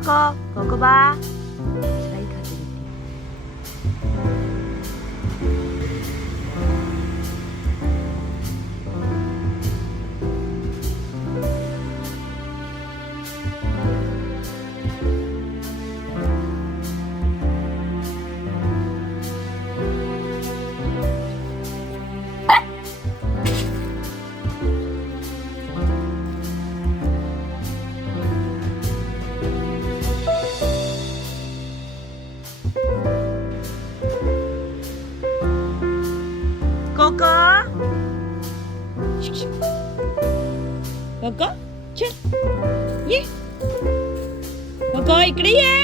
Cocoa बा चाय खाती रहती कोको कोको चल ये कोको इकडे ये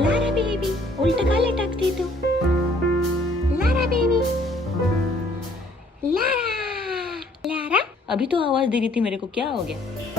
लारा बेबी उल्टा का लटकती तू लारा बेबी लारा लारा अभी तो आवाज दे रही थी मेरे को क्या हो गया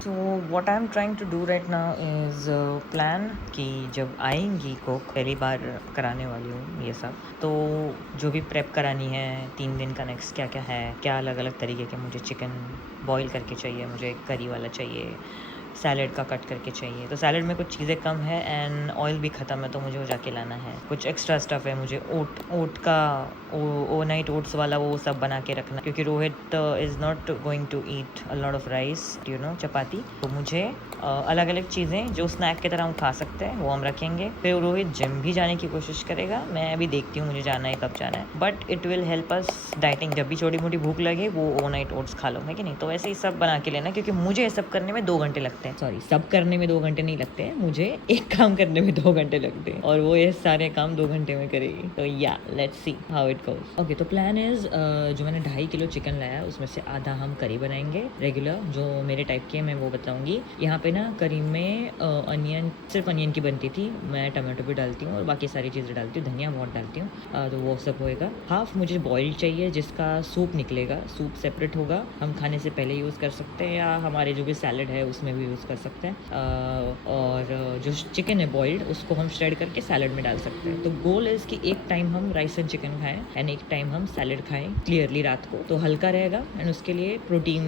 So what I'm trying to do right now is plan कि जब आएंगी कोक पहली बार कराने वाली हूँ ये सब तो जो भी प्रेप करानी है 3 दिन का नेक्स्ट क्या क्या है क्या अलग अलग तरीके के मुझे चिकन बॉईल करके चाहिए मुझे करी वाला चाहिए सैलड का कट करके चाहिए तो सैलड में कुछ चीज़ें कम है एंड ऑयल भी ख़त्म है तो मुझे वो जाके लाना है कुछ एक्स्ट्रा स्टफ़ है मुझे ओट का ओवरनाइट ओट्स वाला वो सब बना के रखना क्योंकि Rohit is not going to eat a lot of rice you know chapati तो मुझे अलग अलग चीज़ें जो स्नैक की तरह हम खा सकते हैं वो हम रखेंगे फिर रोहित जिम भी जाने की कोशिश करेगा मैं अभी देखती हूँ मुझे जाना है कब जाना है but it will help us dieting जब भी छोटी मोटी भूख लगे वो ओवरनाइट ओट्स खा लो है कि नहीं तो ऐसे ही सब बना के लेना क्योंकि मुझे ये सब करने में 2 घंटे लगते हैं सॉरी सब करने में 2 घंटे नहीं लगते हैं मुझे एक काम करने में 2 घंटे लगते हैं और वो ये सारे काम 2 घंटे में करेगी तो या let's see how it goes okay तो प्लान इज जो मैंने 2.5 किलो चिकन लाया उसमें से आधा हम करी बनाएंगे रेगुलर जो मेरे टाइप की है मैं वो बताऊंगी यहाँ पे ना करी में अनियन सिर्फ अनियन की बनती थी मैं टमाटो भी डालती हूँ और बाकी सारी चीज़ें डालती हूँ धनिया बहुत डालती हूँ तो वो सब होएगा हाफ मुझे बॉयल चाहिए जिसका सूप निकलेगा सूप सेपरेट होगा हम खाने से पहले यूज़ कर सकते हैं या हमारे जो भी सैलड है उसमें भी यूज़ कर सकते हैं और जो चिकन है बॉइल्ड उसको हम श्रेड करके सैलड में डाल सकते हैं तो गोल इज़ कि एक टाइम हम राइस एंड चिकन खाएं एंड एक टाइम हम सैलड खाएं क्लियरली रात को तो हल्का रहेगा एंड उसके लिए प्रोटीन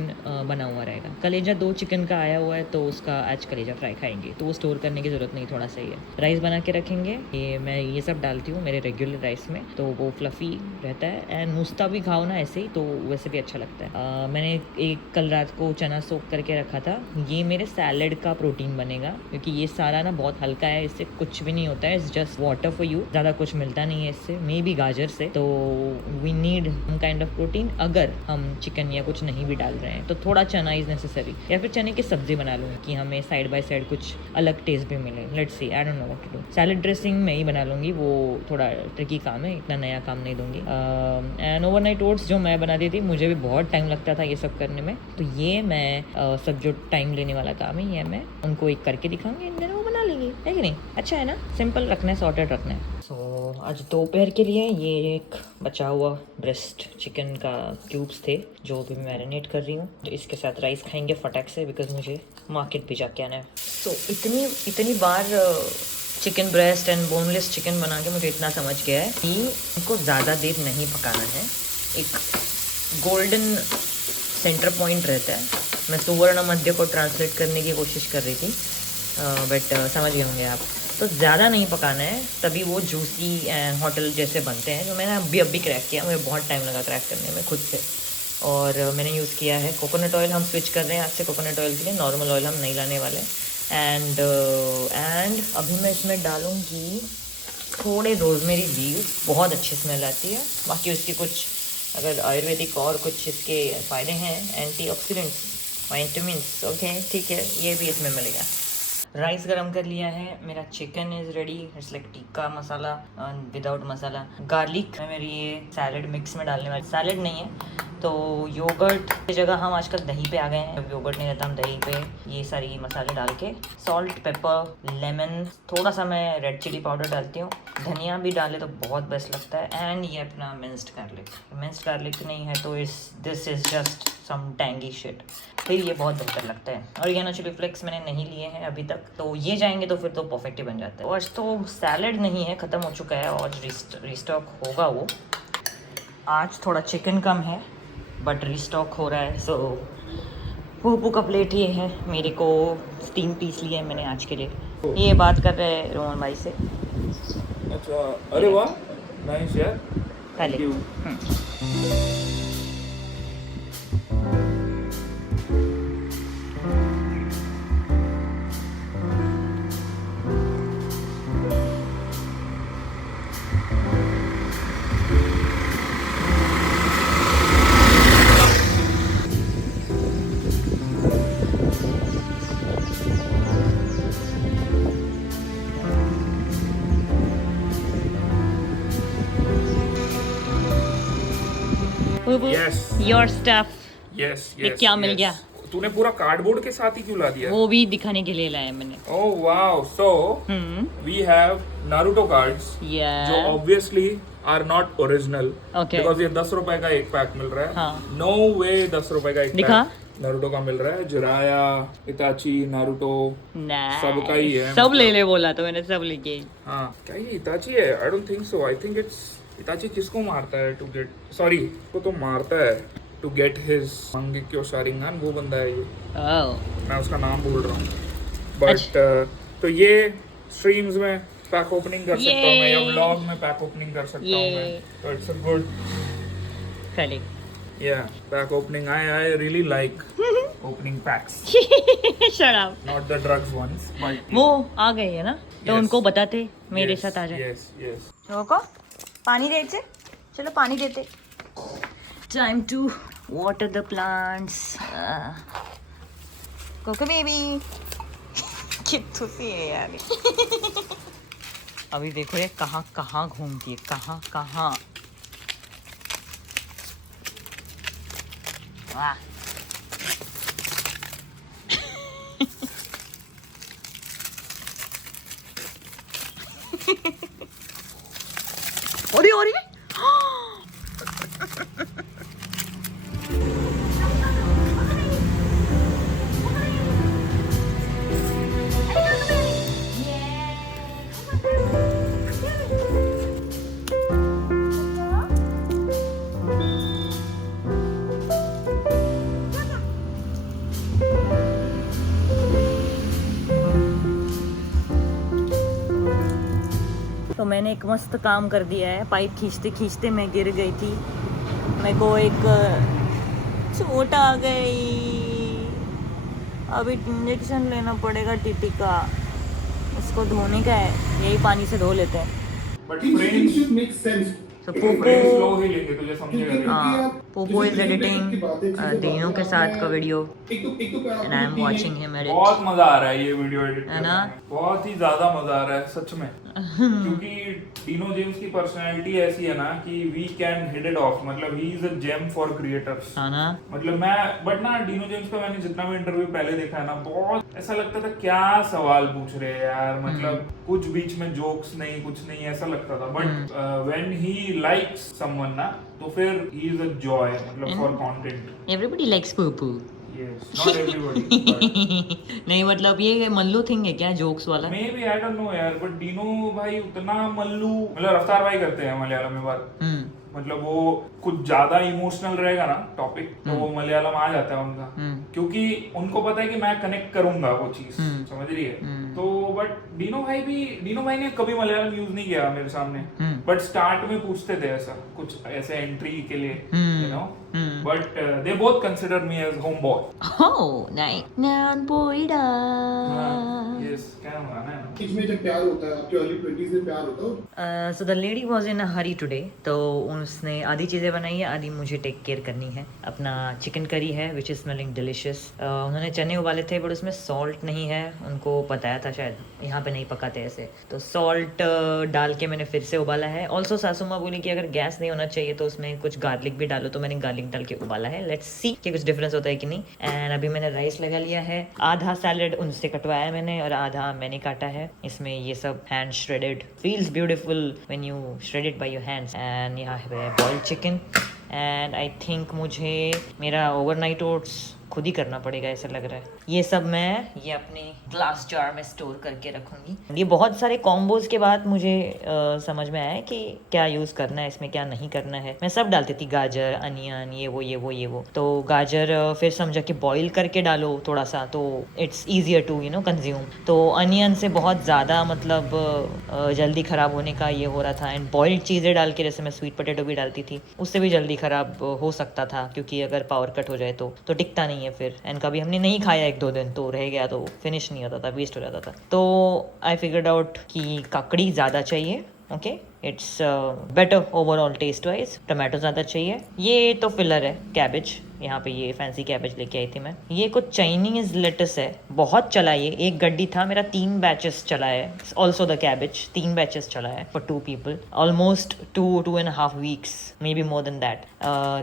बना हुआ रहेगा कलेजा 2 चिकन का आया हुआ है तो उसका आज कलेजा फ्राई खाएंगे तो वो स्टोर करने की ज़रूरत नहीं थोड़ा सही है राइस बना के रखेंगे ये मैं ये सब डालती हूँ मेरे रेगुलर राइस में तो वो फ्लफ़ी रहता है एंड मुस्ता भी खाओ ना ऐसे ही तो वैसे भी अच्छा लगता है मैंने एक कल रात को चना सोक करके रखा था ये मेरे सैलड का प्रोटीन बनेगा क्योंकि ये सारा ना बहुत हल्का है इससे कुछ भी नहीं होता है it's just water for you ज़्यादा कुछ मिलता नहीं है इससे मे बी गाजर से तो we need some kind of protein अगर हम चिकन या कुछ नहीं भी डाल रहे हैं तो थोड़ा चना इज़ नेसेसरी या फिर चने की सब्जी बना लूँ कि हमें साइड बाय साइड कुछ अलग टेस्ट भी मिले let's see I don't know what to do salad dressing मैं ही बना लूँगी वो थोड़ा ट्रिकी काम है इतना नया काम नहीं दूंगी एंड ओवरनाइट ओट्स जो मैं बनाती थी मुझे भी बहुत टाइम लगता था ये सब करने में तो ये मैं सब जो टाइम लेने वाला काम है ये मैं उनको एक करके दिखाऊंगी एंड देन वो बना लेंगी है कि नहीं अच्छा है ना सिंपल रखना है सॉर्टेड रखना है सो आज दोपहर के लिए ये एक बचा हुआ ब्रेस्ट चिकन का क्यूब्स थे जो भी मैरिनेट कर रही हूँ। तो इसके साथ राइस खाएंगे फटाक से, बिकॉज मुझे मार्केट भी जाके आना है। तो इतनी बार chicken breast and boneless chicken बना के मुझे इतना समझ गया है कि इनको ज़्यादा देर नहीं पकाना है। एक गोल्डन सेंटर पॉइंट रहता है। मैं सुवर्ण मध्य को ट्रांसलेट करने की कोशिश कर रही थी, बट समझ गए होंगे आप। तो ज़्यादा नहीं पकाना है, तभी वो जूसी एंड होटल जैसे बनते हैं, जो मैंने अभी क्रैक किया। मुझे बहुत टाइम लगा क्रैक करने में खुद से। और मैंने यूज़ किया है कोकोनट ऑयल। हम स्विच कर रहे हैं आज से कोकोनट ऑयल के लिए, नॉर्मल ऑयल हम नहीं लाने वाले। एंड अभी मैं इसमें डालूँगी थोड़े रोजमेरी लीव्स, बहुत अच्छी स्मेल आती है। बाकी उसकी कुछ अगर आयुर्वेदिक और कुछ इसके फ़ायदे हैं, एंटीऑक्सीडेंट्स, विटामिन्स, ओके ठीक है, ये भी इसमें मिलेगा। राइस गरम कर लिया है, मेरा chicken is ready. It's like tikka masala without masala. Garlic मैं मेरी ये सैलड मिक्स में डालने वाली, सैलड नहीं है तो योगर्ट की जगह हम आजकल दही पे आ गए हैं। जब योगर्ट नहीं रहता हम दही पे ये सारी मसाले डाल के, सॉल्ट, पेपर, लेमन, थोड़ा सा मैं रेड चिली पाउडर डालती हूँ। धनिया भी डाले तो बहुत बेस्ट लगता है। एंड ये अपना मिंस्ड गार्लिक नहीं है तो this is just some tangy shit, फिर ये बहुत बेहतर लगता है। और ये चिली फ्लेक्स मैंने नहीं लिए हैं अभी तक, तो ये जाएंगे तो फिर तो परफेक्ट ही बन जाता है। आज तो सैलड नहीं है, ख़त्म हो चुका है और रिस्टॉक होगा वो। आज थोड़ा चिकन कम है बट रिस्टॉक हो रहा है। सो पूपू का प्लेट ये है, मेरे को 3 पीस लिए हैं मैंने आज के लिए। ये बात कर रहे हैं रोहन भाई से। अच्छा, अरे वाह, नाइस यार, पहले Yes. योर स्टफ Yes, ये yes, क्या मिल yes. गया? तूने पूरा कार्डबोर्ड के साथ ही क्यों ला दिया? वो भी दिखाने के लिए लाया मैंने। Oh wow, so we have Naruto cards Yeah. जो obviously are not original Okay. because ये 10 रुपए का एक पैक मिल रहा है। हाँ. No way 10 रुपए का एक दिखा? पैक नारुतो का मिल रहा है। जिराया, इताची, नारुतो सबका ही है। सब ले ले बोला तो मैंने सब लेके। हाँ, क्या ये इताची है? I don't think so. I think it's इताची किसको मारता है टू गेट, सॉरी को तो मारता है टू गेट हिज मंगेक्यो शारिंगान, वो बंदा है ये। मैं उसका नाम भूल रहा हूँ। बट तो ये स्ट्रीम्स में पैक ओपनिंग कर सकता हूँ मैं, या व्लॉग में पैक ओपनिंग कर सकता हूँ मैं, तो इट्स अ गुड या pack opening. I really like opening packs, shut up, not the drugs ones, but वो आ गए है ना तो Yes. उनको बताते मेरे साथ आ जाए। यस यस को पानी देते, चलो पानी देते। Time to water the plants. Coco baby कितनी सी है यार। अभी देखो ये कहाँ कहाँ घूमती है, कहाँ कहाँ। वाह अरे अरे तो मैंने एक मस्त काम कर दिया है। पाइप खींचते खींचते मैं गिर गई थी, मेरे को एक चोट आ गई। अभी इंजेक्शन लेना पड़ेगा टीटी का, इसको धोने का है, यही पानी से धो लेते हैं। बट फ्रेंड्स तो फ्रेम स्लो पोपो ही लेंगे, तुझे समझेगा। पोपो इज एडिटिंग दीनों के साथ का video and I am watching him edit. बहुत मजा आ रहा है ये वीडियो एडिट है ना? करने में, बहुत ही ज्यादा मजा आ रहा है सच में। क्योंकि डीनो जेम्स की पर्सनालिटी ऐसी है ना कि we can hit it off, मतलब he is a gem for creators. है ना? मतलब मैं बट ना डीनो जेम्स का मैंने जितना भी इंटरव्यू पहले देखा है ना, बहुत ऐसा लगता था क्या सवाल पूछ रहे हैं यार, मतलब कुछ बीच में जोक्स नहीं, कुछ नहीं, ऐसा लगता था। But when he likes someone ना, तो फिर ही इज अ जॉय, मतलब for content. Everybody likes Poopó. Yes, not everybody. नहीं मतलब ये मल्लू थिंग है क्या, जोक्स वाला? May be, I don't no यार, बट डीनो भाई उतना मल्लू, मतलब रफ्तार भाई करते हैं मलयालम में बात, मतलब वो कुछ ज्यादा इमोशनल रहेगा ना टॉपिक, तो वो मलयालम आ जाता है उनका, क्योंकि उनको पता है कि मैं कनेक्ट करूंगा वो चीज, समझ रही है? तो बट डीनो भाई ने कभी मलयालम यूज नहीं किया मेरे सामने, बट स्टार्ट में पूछते थे ऐसा कुछ, ऐसे एंट्री के लिए, you know, but they both consider me as home boy. Oh nice. नैन बोइडा। यस, क्या गाना है ना? इसमें जब प्यार होता है, आपके अर्ली 20s में प्यार होता है। So the lady was in a Hari today, तो उसने आधी चीज़ें बनाई है, आधी मुझे टेक केयर करनी है। अपना चिकन करी है विच इज़ स्मेलिंग डिलिशियस। उन्होंने चने उबाले थे बट उसमें सॉल्ट नहीं है, उनको बताया था शायद यहाँ पे नहीं पकाते ऐसे, तो सॉल्ट डाल के मैंने फिर से उबाला है। ऑल्सो सासू माँ बोली कि अगर गैस नहीं होना चाहिए तो उसमें कुछ गार्लिक भी डालो, तो मैंने गार्लिक डाल के उबाला है। लेट्स सी कि कुछ डिफरेंस होता है कि नहीं। एंड अभी मैंने राइस लगा लिया है, आधा सैलेड उनसे कटवाया है मैंने और आधा मैंने काटा है। इसमें ये सब hand shredded, feels beautiful when you shred it by your hands. And यहाँ है boiled chicken and I think मुझे मेरा ओवरनाइट ओट्स खुद ही करना पड़ेगा ऐसा लग रहा है। ये सब मैं ये अपनी ग्लास जार में स्टोर करके रखूंगी। ये बहुत सारे कॉम्बोज के बाद मुझे समझ में आया कि क्या यूज़ करना है इसमें, क्या नहीं करना है। मैं सब डालती थी, गाजर, अनियन, ये वो। तो गाजर फिर समझा कि बॉईल करके डालो थोड़ा सा, तो इट्स ईजियर टू कंज्यूम। तो अनियन से बहुत ज़्यादा मतलब जल्दी ख़राब होने का ये हो रहा था। एंड बॉइल्ड चीज़ें डाल के, जैसे मैं स्वीट पोटैटो भी डालती थी, उससे भी जल्दी ख़राब हो सकता था, क्योंकि अगर पावर कट हो जाए तो टिकता नहीं है फिर। एंड कभी हमने नहीं खाया 1-2 दिन तो रह गया, तो फिनिश नहीं होता था, वेस्ट हो जाता था। तो आई फिगर्ड आउट कि काकड़ी ज़्यादा चाहिए। Okay, it's better overall taste wise. Tomato ज़्यादा चाहिए। ये तो फिलर है, कैबेज, यहाँ पे ये फैंसी कैबेज लेके आई थी मैं। ये कुछ चाइनीज लेटस है, बहुत चला ये, एक गड्डी था मेरा, 3 बैचेस चला है। ऑल्सो द कैबेज 3 बैचेस चला है for 2 people, almost 2.5 weeks, maybe more than that.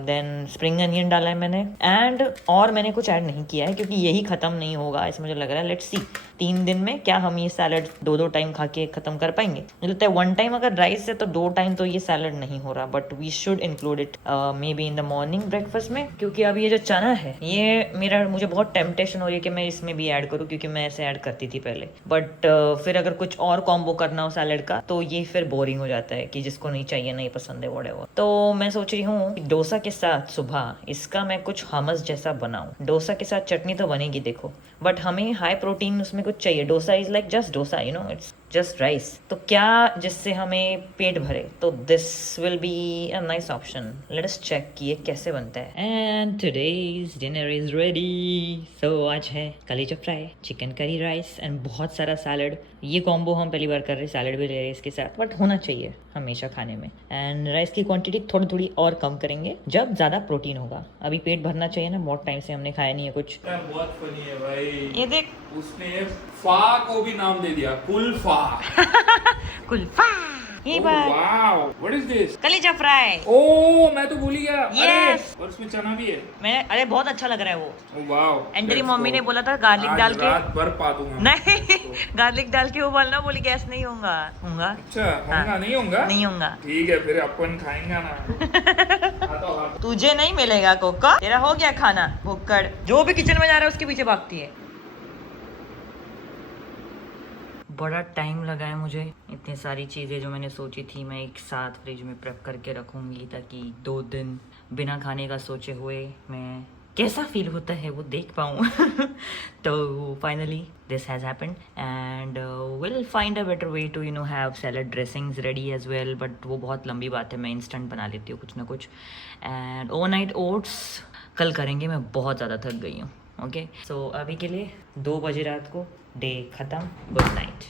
Then spring onion डाला है मैंने, एंड और मैंने कुछ ऐड नहीं किया है क्योंकि यही ख़त्म नहीं होगा ऐसा मुझे लग रहा है। लेट्स सी 3 दिन में क्या हम ये सैलड 2-2 टाइम खा के ख़त्म कर पाएंगे। मुझे लगता है 1 टाइम अगर राइस है तो 2 टाइम तो ये सैलड नहीं हो रहा, but we should include it maybe in the morning breakfast में। क्योंकि अब ये जो चना है, ये मुझे बहुत टेम्पटेशन हो रही है कि मैं इसमें भी ऐड करूँ, क्योंकि मैं ऐसे ऐड करती थी पहले। बट फिर अगर कुछ और कॉम्बो करना हो सैलड का तो ये फिर बोरिंग हो जाता है कि जिसको नहीं चाहिए, नहीं पसंद है, व्हाटएवर। तो मैं सोच रही हूँ डोसा के साथ सुबह इसका मैं कुछ हमस जैसा बनाऊँ। डोसा के साथ चटनी तो बनेगी देखो, बट हमें हाई प्रोटीन उसमें कुछ चाहिए। Dosa is like just dosa, it's just rice. तो क्या जिससे हमें पेट भरे, तो this will be a nice option. Let us check कि ये कैसे बनता है। And today's dinner is ready. So आज है कलेजा fry, chicken curry rice and बहुत सारा सैलड। ये कॉम्बो हम पहली बार कर रहे हैं, सैलड भी ले रहे हैं इसके साथ, बट होना चाहिए हमेशा खाने में। एंड राइस की क्वांटिटी थोड़ी थोड़ी और कम करेंगे जब ज़्यादा प्रोटीन होगा। अभी पेट भरना चाहिए ना, बहुत टाइम से हमने खाया नहीं है कुछ। बहुत फनी है भाई, ये देख, उसने फा को भी नाम दे दिया, कुल्फा। कुल्फा। ये बात, वाओ, व्हाट इज दिस? कलेजा फ्राई। ओह, मैं तो भूल ही गया। Yes. और उसमें चना भी है। अरे बहुत अच्छा लग रहा है वो। Oh wow. एंड तेरी मम्मी ने बोला था गार्लिक डाल के, रात भर पा दूंगा। नहीं गार्लिक डाल के उबालना, बोली गैस नहीं होगा। अच्छा, होगा नहीं होगा? नहीं होगा। ठीक है, फिर अपन खाएंगे ना। आता तुझे नहीं मिलेगा कोका, तेरा हो गया खाना। भुक्कड़ जो भी किचन में जा रहा है उसके पीछे भागती है। बड़ा टाइम लगा है मुझे, इतनी सारी चीज़ें जो मैंने सोची थी मैं एक साथ फ्रिज में प्रेप करके रखूँगी, ताकि 2 दिन बिना खाने का सोचे हुए मैं कैसा फील होता है वो देख पाऊँ। तो finally this has happened and will find a better way to have salad dressings ready as well, but वो बहुत लंबी बात है, मैं इंस्टेंट बना लेती हूँ कुछ ना कुछ। एंड ओवरनाइट ओट्स कल करेंगे, मैं बहुत ज़्यादा थक गई हूँ। ओके, सो अभी के लिए 2 बजे रात को, डे ख़त्म, गुड नाइट।